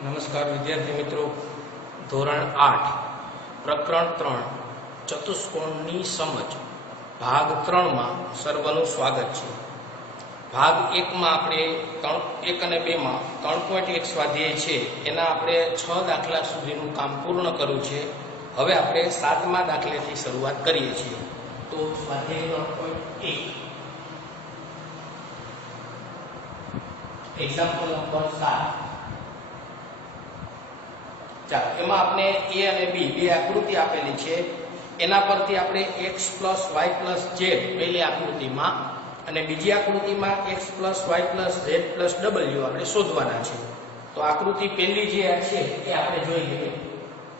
નમસ્કાર વિદ્યાર્થી મિત્રો, ધોરણ 8 પ્રકરણ 3 ચતુષ્કોણની સમજ ભાગ 3 માં સર્વનું સ્વાગત છે। ભાગ 1 માં આપણે 1 અને 2 માં 3.1 સ્વાધ્યાય છે એના આપણે 6 દાખલા સુધીનું કામ પૂર્ણ કર્યું છે। હવે આપણે 7મા દાખલાથી શરૂઆત કરીએ છીએ। તો સ્વાધ્યાય 3.1 એક્ઝામ્પલ નંબર 7 ચાલો, એમાં આપણે a અને b બે આકૃતિ આપેલી છે। એના પરથી આપણે x + y + z પહેલી આકૃતિમાં અને બીજી આકૃતિમાં x + y + z + w આપણે શોધવાના છે। તો આકૃતિ પહેલી જે છે એ આપણે જોઈ લઈએ।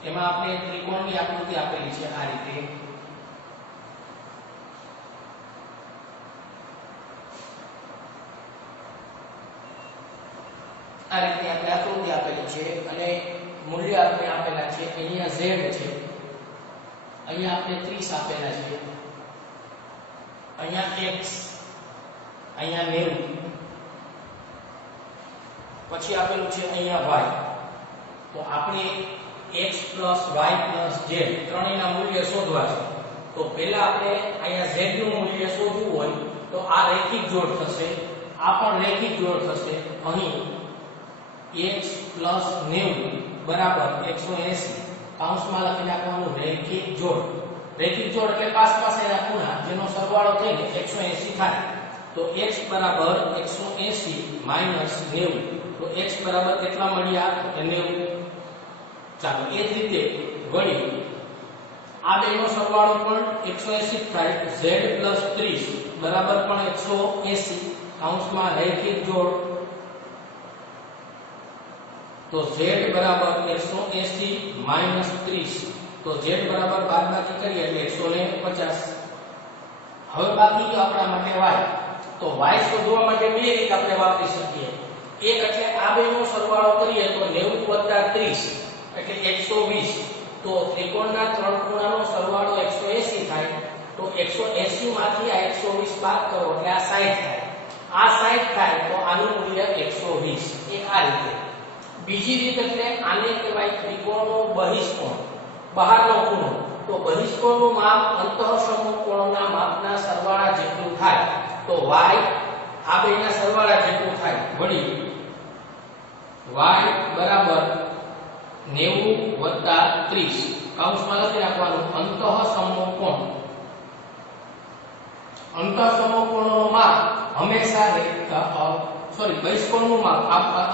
એમાં આપણે ત્રિકોણની આકૃતિ આપેલી છે આ રીતે। આ રીતે આપણે આકૃતિ આપેલી છે અને મૂલ્ય આપણે આપેલા છે। અહીંયા z છે, અહીંયા આપણે 30 આપેલા છે, અહીંયા x, અહીંયા 90, પછી આપેલું છે અહીંયા y। તો આપણે x + y + z ત્રણેયના મૂલ્ય શોધવા છે। તો પહેલા આપણે અહીંયા z નું મૂલ્ય શોધવું હોય તો આ રેખિક જોડ થશે, આ પણ રેખિક જોડ થશે। અહીં x + 90 બરાબર 180 કૌંસમાં લખી નાખવાનું રેખિક જોડ। રેખિક જોડ એટલે પાસ પાસેના ખૂણા જેનો સરવાળો થઈને 180 થાય। તો x બરાબર 180 - 90। તો x બરાબર કેટલા મળ્યા? 90। ચાલો, એ જ રીતે વળી આ બેનો સરવાળો પણ 180 થાય। z + 30 બરાબર પણ 180 કૌંસમાં રેખિક જોડ। તો z બરાબર 180 - 30। તો z બરાબર બાદબાકી કરીએ એટલે 150। હવે બાકી ગયો આપણા માટે y। તો y શોધવા માટે બે રીત આપણે વાપરી શકીએ। એક એટલે આ બેનો સરવાળો કરીએ તો 90 + 30 એટલે 120। તો ત્રિકોણના ત્રણ ખૂણાનો સરવાળો 180 થાય। તો 180 માંથી આ 120 બાદ કરો એટલે આ 60 થાય। આ 60 થાય તો આનું મૂલ્ય 120। એક આ રીતે। બીજી રીત એટલે આને કહેવાય ત્રિકોણનો બહિષ્કોણ, બહારનો ખૂણો। તો બહિષ્કોણનું માપ અંતઃસમકોણના માપના સરવાળા જેટલું થાય। તો y આ બેના સરવાળા જેટલું થાય। વળી y બરાબર 90 + 30 કૌંસમાં લખી નાખવાનું અંતઃસમકોણ। અંતઃસમકોણનું માપ હંમેશા બહિષ્કોણનું માપ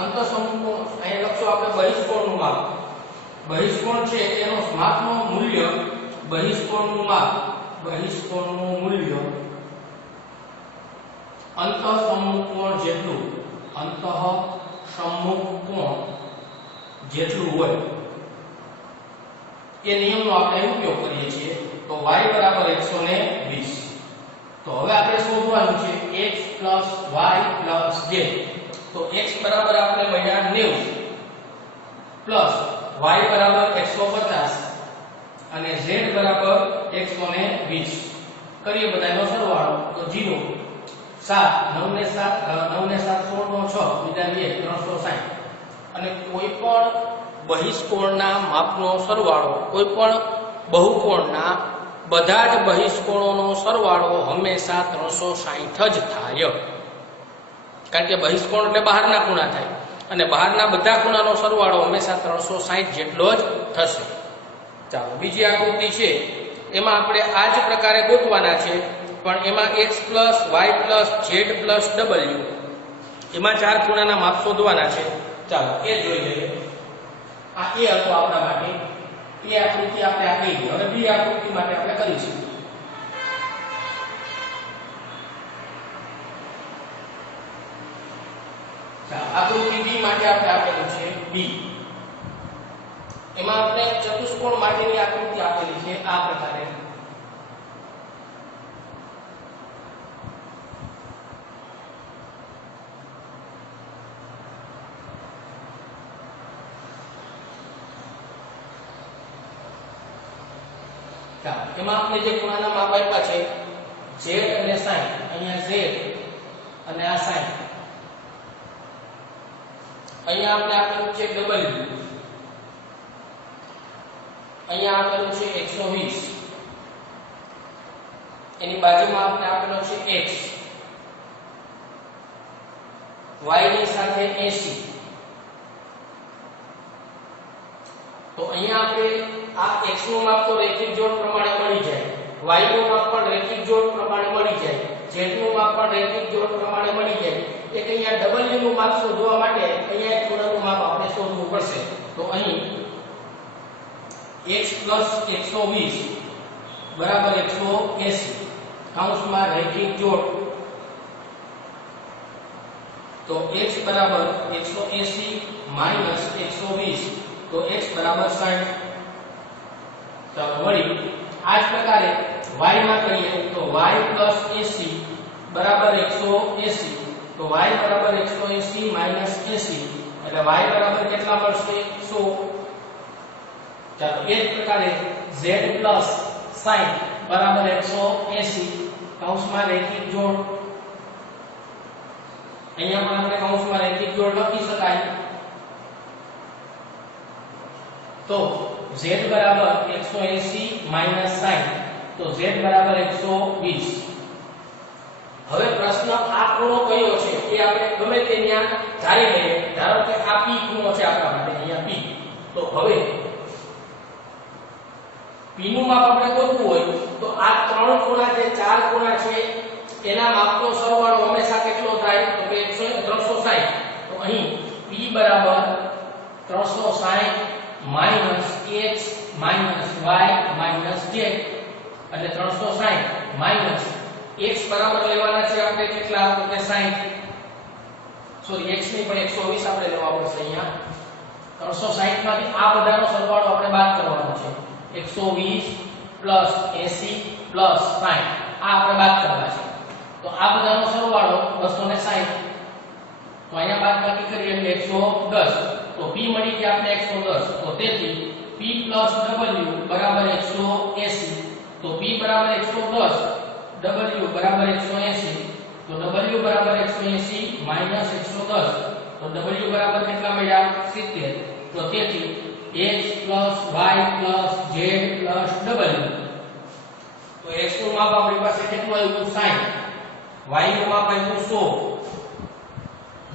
અંતઃસમકોણ અહીંયા લખશો આપણે બહિષ્કોણનું માપ। બહિષ્કોણ છે એનો માપનો મૂલ્ય બહિષ્કોણનું માપ, બહિષ્કોણનું મૂલ્ય અંતઃસમકોણ જેટલું, અંતઃસમકોણ જેટલું હોય એ નિયમનો આપણે ઉપયોગ કરીએ છીએ। તો y બરાબર 120। તો હવે આપણે શોધવાનું છે x + y + z। તો x બરાબર આપણે મળ્યા 90 પ્લસ y બરાબર 150 અને z બરાબર 120। કરીએ બધાનો સરવાળો તો 0 7 9 ને 7 9 ને 7 16 નો 6 બીજા 2 360। અને કોઈ પણ બહિષ્કોણના માપનો સરવાળો, કોઈ પણ બહુકોણના બધા જ બહિષ્કોણોનો સરવાળો હંમેશા 360 જ થાય। કારણ કે બહિષ્કોણ એટલે બહારના ખૂણા થાય અને બહારના બધા ખૂણાનો સરવાળો હંમેશા 360 જેટલો જ થશે। ચાલો, બીજી આકૃતિ છે એમાં આપણે આ જ પ્રકારે ગોતવાના છે, પણ એમાં x + y + z + w એમાં ચાર ખૂણાના માપ શોધવાના છે। ચાલો એ જોઈ લઈએ। આ એ હતો આપણા માટે, એ આકૃતિ આપણે આપી ગઈ। હવે બી આકૃતિ માટે આપણે કરીશું। ચાલો, આકૃતિ બી માટે આપણે આપેલું છે બી। એમાં આપણે ચતુષ્કોણ માટેની આકૃતિ આપેલી છે આ પ્રકારે। એમાં આપણે જે ખૂણાના માપ આપ્યા છે z અને sin, અહીંયા z અને આ sin। અહીંયા આપણે આપેલું છે W, અહીંયા આપેલું છે 120, એની બાજુમાં આપણે આપેલો છે x, y ની સાથે 80. તો અહીંયા આપણે આ x નું માપ તો રેખિક જોડ પ્રમાણે મળી જાય, y નું માપ પણ રેખિક જોડ પ્રમાણે મળી જાય, z નું માપ પણ રેખિક જોડ પ્રમાણે મળી જાય. એક અહીંયા w નું માપ શોધવા માટે અહીંયા એક ખૂણાનું માપ આપણે શોધવું પડશે. તો અહીં x + 120 બરાબર 180 કૌંસમાં રેખિક જોડ. તો x બરાબર 180 માઈનસ 120, તો x બરાબર 60. ચાલો વળી આ જ પ્રકારે y માં કરીએ તો y + 80 બરાબર 180, તો y બરાબર 180 માઈનસ 80 એટલે y બરાબર કેટલા મળશે? 100. ચાલો એ જ પ્રકારે z + 60 બરાબર 180 કૌંસમાં રેખિક જોડ. અહીંયા પણ આપણે કૌંસમાં રેખિક જોડ લખી શકાય. તો z બરાબર 180 માઈનસ 60, તો z બરાબર 120. હવે પ્રશ્ન આ ખૂણો કયો છે એ આપણે ગમે તે ત્યાં ધારી લઈએ. ધારો કે આ p ખૂણો છે આપણા માટે, અહીંયા p. તો હવે p નું માપ આપણે ગોતવું હોય તો આ ત્રણ ખૂણા જે ચાર ખૂણા છે એના માપનો સરવાળો હંમેશા કેટલો થાય? તો કે 360. તો અહીં p બરાબર 360 minus x minus y minus z એટલે 360 માઈનસ x બરાબર લેવાના છે આપણે કેટલા? તો કે 60. સોરી x ની પણ 120 આપણે લેવા પડશે. અહીંયા 360 માંથી આ બધાનો સરવાળો આપણે બાદ કરવાનો છે. 120 પ્લસ 80 પ્લસ 60 આ આપણે બાદ કરવા છે. તો આ બધાનો સરવાળો 260. તો અહીંયા બાદબાકી કરીએ એટલે 110. તો p મળી ગયા આપણે 110. તો તેથી p plus w બરાબર 180. તો p બરાબર 110, w બરાબર 180. તો w બરાબર 180 માઈનસ 110. તો w બરાબર કેટલા મળ્યા? 70. તો તેથી x plus y plus z plus w. તો x નું માપ આપણી પાસે કેટલું આવ્યું? 60. y નું માપ આવ્યું 100.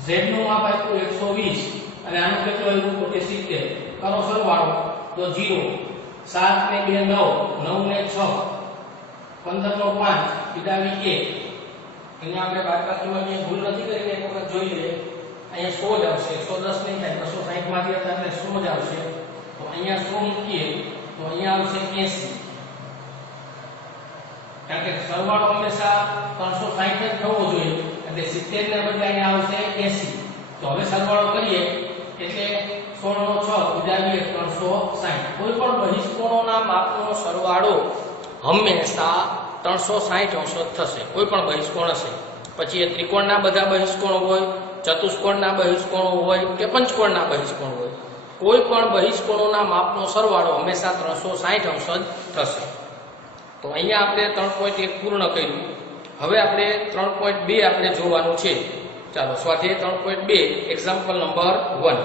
z નું માપ આવ્યું 120 અને આનું કેટલું આવ્યું? તો કે 70. કરો સરવાળો તો 0 7 ને 2 9 9 ને 6 15 નો 5 વિદાવી 1. અહીંયા આપણે બાદબાકીમાં જે ભૂલ નથી કરીને એક વખત જોઈ લઈએ. અહીંયા 100 જ આવશે, 110 નહીં થાય. 260 માંથી આપણે 100 જ આવશે. તો અહીંયા 100 મૂકીએ તો અહીંયા આવશે 80. કારણ કે સરવાળો હંમેશા 360 જ થવો જોઈએ એટલે 70 ને બદલે અહીંયા આવશે 80. તો હવે સરવાળો કરીએ એટલે 16 નો 6 વિદાવી 360. કોઈ પણ બહિષ્કોણોના માપનો સરવાળો હંમેશા 360 અંશ થશે. કોઈ પણ બહિષ્કોણ હશે, પછી એ ત્રિકોણના બધા બહિષ્કોણો હોય, ચતુષ્કોણના બહિષ્કોણો હોય કે પંચકોણના બહિષ્કોણ હોય, કોઈ પણ બહિષ્કોણોના માપનો સરવાળો હંમેશા 360 અંશ જ થશે. તો અહીંયા આપણે 3.1 પૂર્ણ કર્યું. હવે આપણે 3.2 આપણે જોવાનું છે. ચાલો સ્વાધ્યાય 3.2 એક્ઝામ્પલ નંબર 1.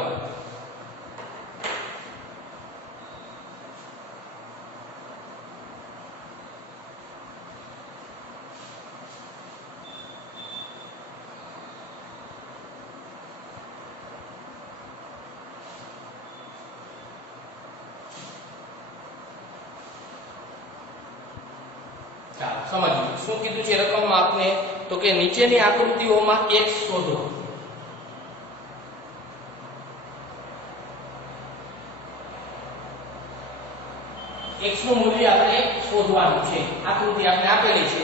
સમજીએ શું કીધું છે રકમમાં આપને? તો કે નીચેની આકૃતિઓમાં x શોધો. x નું મૂલ્ય આપણે શોધવાનું છે. આકૃતિ આપણે આપેલી છે.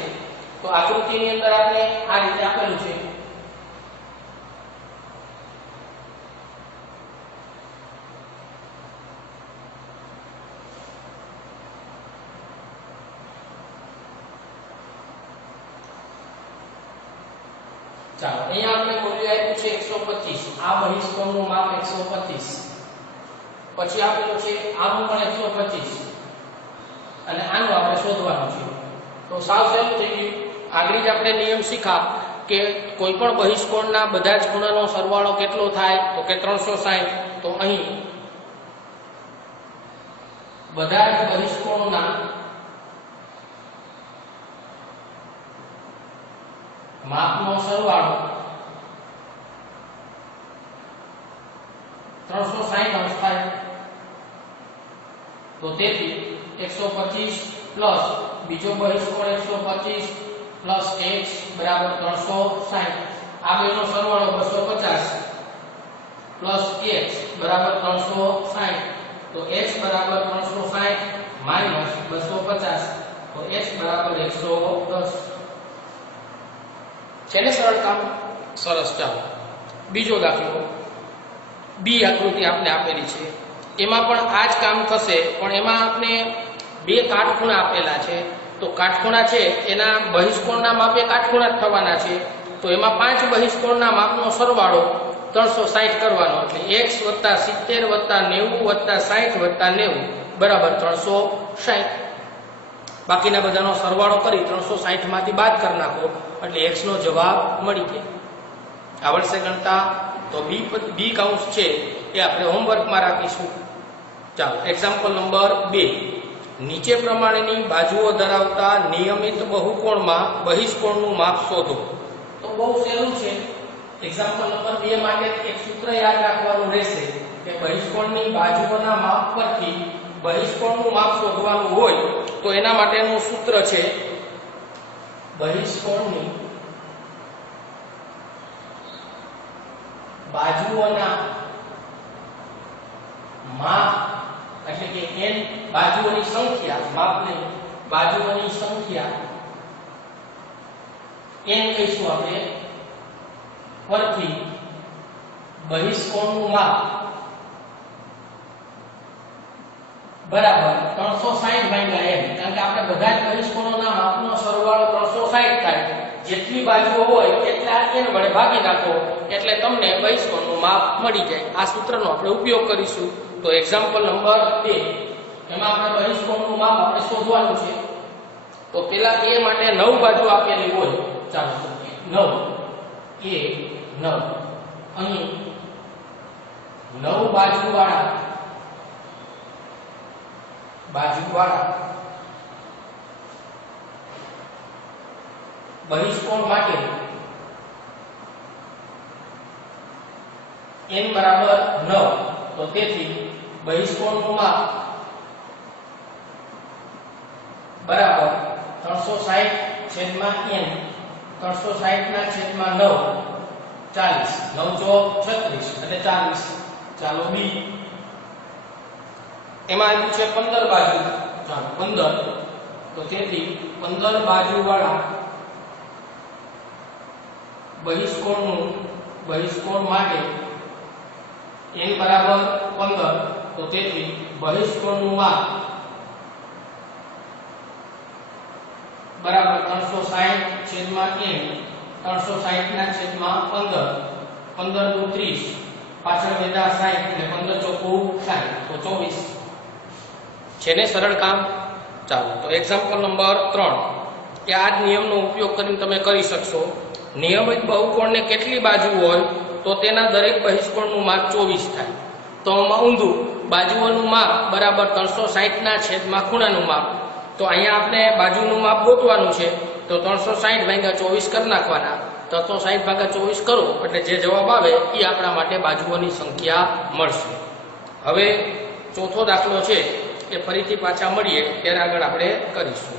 તો આકૃતિની અંદર આપણે આ રીતે આપેલું છે. ચાલો અહીંયા આપણે મૂલ્ય આપ્યું છે 125. આ બહિષ્કોણનું માપ 125. પછી આપેલું છે આનું પણ 125 અને આનું આપણે શોધવાનું છે. તો સાવ સહેલું થઈ ગયું. આગળ જ આપણે નિયમ શીખા કે કોઈ પણ બહિષ્કોણના બધા જ ખૂણાનો સરવાળો કેટલો થાય તો કે 360. તો અહીં બધા જ બહિષ્કોણના માપનો સરવાળો 360 અંશ થાય. તો તેથી 125 પ્લસ બીજો બહિષ્કોણ 125 પ્લસ x બરાબર 360. આ બેનો સરવાળો 250 પ્લસ x બરાબર 360. તો x બરાબર 360 માઇનસ 250. તો x બરાબર 110. છે ને સરળ કામ? સરસ. ચાલો બીજો દાખલો. બી આકૃતિ આપણે આપેલી છે, એમાં પણ આ જ કામ થશે, પણ એમાં આપણે બે કાટખૂણા આપેલા છે. તો કાટખૂણા છે એના બહિષ્કોણના માપે કાટખૂણા જ થવાના છે. તો એમાં 5 બહિષ્કોણના માપનો સરવાળો 360 કરવાનો, એટલે x + 70 + 90 + 60 + 90 બરાબર 360. બાકીના બધાનો સરવાળો કરી 360 માંથી બાદ કરી નાખો એટલે x નો જવાબ મળી જાય. આવડશે ગણતા? તો બી કાઉન્સ છે એ આપણે હોમવર્કમાં રાખીશું. ચાલો એક્ઝામ્પલ નંબર 2. નીચે પ્રમાણેની બાજુઓ ધરાવતા નિયમિત બહુકોણમાં બહિષ્કોણનું માપ શોધો. તો બહુ સહેલું છે. એક્ઝામ્પલ નંબર 2 માટે એક સૂત્ર યાદ રાખવાનું રહેશે કે બહિષ્કોણની બાજુઓના માપ પરથી બહિષ્કોણનું માપ શોધવાનું હોય તો એના માટેનું સૂત્ર છે બહિષ્કોણની બાજુઓના માપ, એટલે કે n બાજુઓની સંખ્યા, માપ નહીં, બાજુઓની સંખ્યા n કહીશું આપણે, પરથી બહિષ્કોણનું માપ બરાબર 360 ભાગ્યા n. કારણ કે આપણે બધા જ બહિષ્કોણોના માપનો સરવાળો 360 થાય. જેટલી બાજુઓ હોય એટલા n વડે ભાગી નાખો એટલે તમને બહિષ્કોણનું માપ મળી જાય. આ સૂત્રનો આપણે ઉપયોગ કરીશું. તો એક્ઝામ્પલ નંબર 2 એમાં આપણે બહિષ્કોણનું માપ આપણે શોધવાનું છે. તો પેલા a માટે 9 બાજુ આપેલી હોય. ચાલો 9 અહીં 9 બાજુવાળા બહિષ્કોણ માટે n બરાબર 9. તો તેથી બહિષ્કોણનું માપ બરાબર 360/n. 360/9 40. 9 ચોક 36 એટલે 40. ચાલો બી. એમાં આવ્યું છે 15 બાજુ. ચાલો 15. તો તેથી 15 બાજુવાળા બહિષ્કોણ માટે n બરાબર 15. તો તેથી બહિષ્કોણનું માપ બરાબર 360/n. 360/15. 15 દુ 30, પાછળ વેદા 60 એટલે 15 ચોકું 60. તો 24. છે ને સરળ કામ? ચાલો તો એક્ઝામ્પલ નંબર 3 કે આ જ નિયમનો ઉપયોગ કરીને તમે કરી શકશો. નિયમિત બહુકોણને કેટલી બાજુ હોય તો તેના દરેક બહિષ્કોણનું માપ 24 થાય. તો આમાં ઊંધું, બાજુઓનું માપ બરાબર 360/છેદમાં ખૂણાનું માપ. તો અહીંયા આપણે બાજુનું માપ ગોતવાનું છે. તો 360/24 કરી નાખવાના. 360/24 કરો એટલે જે જવાબ આવે એ આપણા માટે બાજુઓની સંખ્યા મળશે. હવે ચોથો દાખલો છે એ ફરીથી પાછા મળીએ ત્યારે આગળ આપણે કરીશું.